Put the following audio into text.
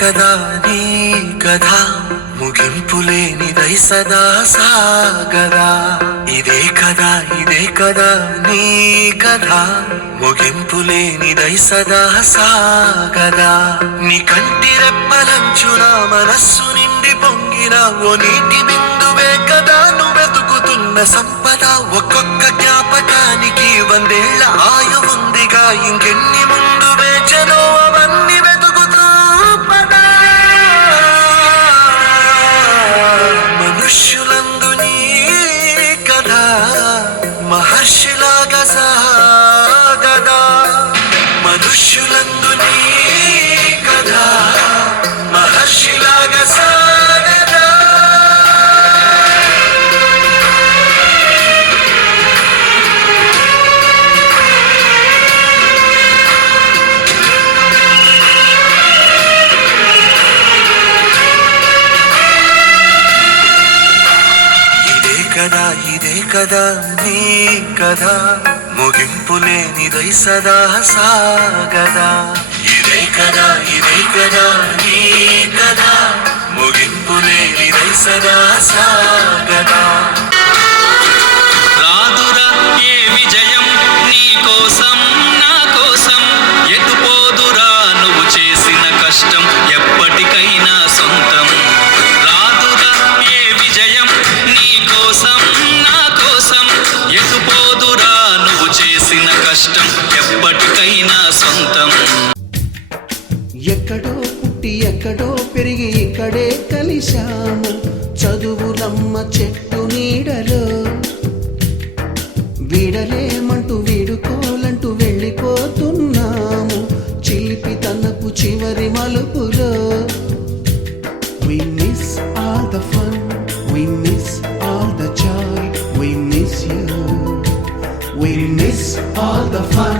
కదా నీ కథ ముగింపులేనిదై సదా సాగదా. ఇదే కదా నీ కథ ముగింపులేనిదై సదా సాగదా. నీ కంటి రెప్పలంచున మనస్సు నిండి పొంగిన ఓ నీటి బిందువే కదా నువ్వెతుకుతున్న సంపద. ఒక్కొక్క జ్ఞాపకానికి 100 ఏళ్ల ఆయువుందిగా, ఇంకెన్ని ముందు వేచనో అవన్నీ వెతుకుతూ పదా. మనుష్యులందు నీ కథ మహర్షిలాగా సాగదా. మనుష్యులందు నీ కథ మహర్షిలాగా సాగదా. ఇదే కదా నీ కథ ముగింపులేనిదై సదా సాగదా. ఇదే కదా నీ కథ ముగింపులేనిదై సదా సాగదా. రాదురా ఏ విజయం నీ కోసం నా కోసం, ఎటుపోదురా నువ్వు చేసిన కష్టం ఎప్పటికైనా సొంతం. రాదురా ఏ విజయం నీ కోసం నా కోసం, ఎటుపోదురా నువ్వు చేసిన కష్టం ఎప్పటికైనా సొంతం. ఎక్కడో పుట్టి ఎక్కడో పెరిగి ఇక్కడే కలిశాము, చదువులమ్మ చెట్టు నీడలో. వీడలేమంటూ వీడుకోలంటూ వెళ్ళిపోతున్నాము, చిలిపి తనపు చివరి మలుపులో. We miss all the fun, we miss all the joy, we miss you. We miss all the fun,